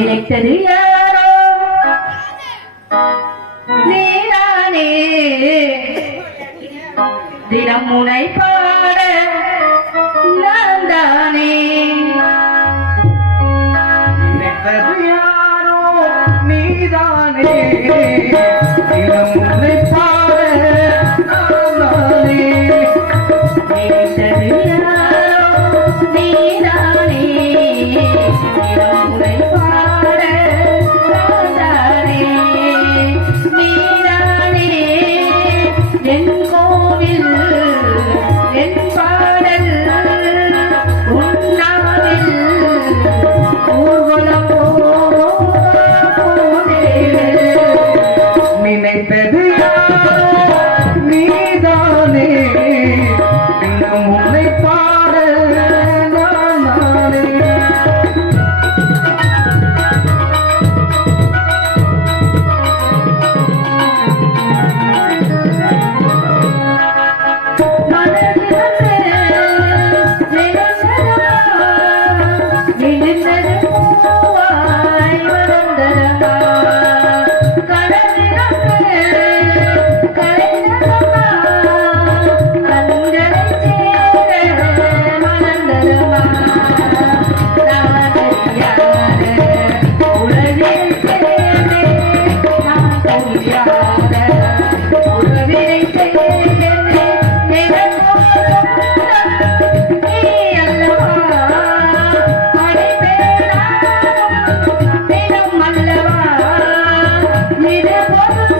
நினைத்தது யாரோ நீரானே. தினம் முனை பாட நான் தானே. நினைத்தது யாரோ? நீதானே. Thank you.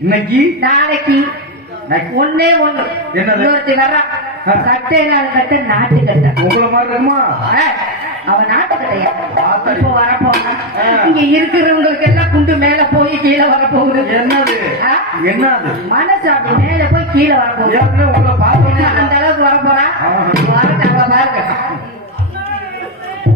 இன்னைக்கு நாளைக்கு. ஒன்னே ஒண்ணு? இன்னொருத்தி வர்றா. ஆ. கட்டை நாள் கட்ட நாட்டு கட்ட உங்களை மாதிரி இருக்குமா? ஆ, அவ நாட்டு கட்டையா. இப்போ வரப்போனா. இங்க இருக்கிறவங்களுக்கு எல்லாம் குண்டு மேல போய் கீழே வரப்போகுது. என்னது? என்னது? மனசு அப்படி மேல போய் கீழே வரப்போகுது. ஏற்கனவே உங்களை பார்த்தோன்னே. அந்த அளவுக்கு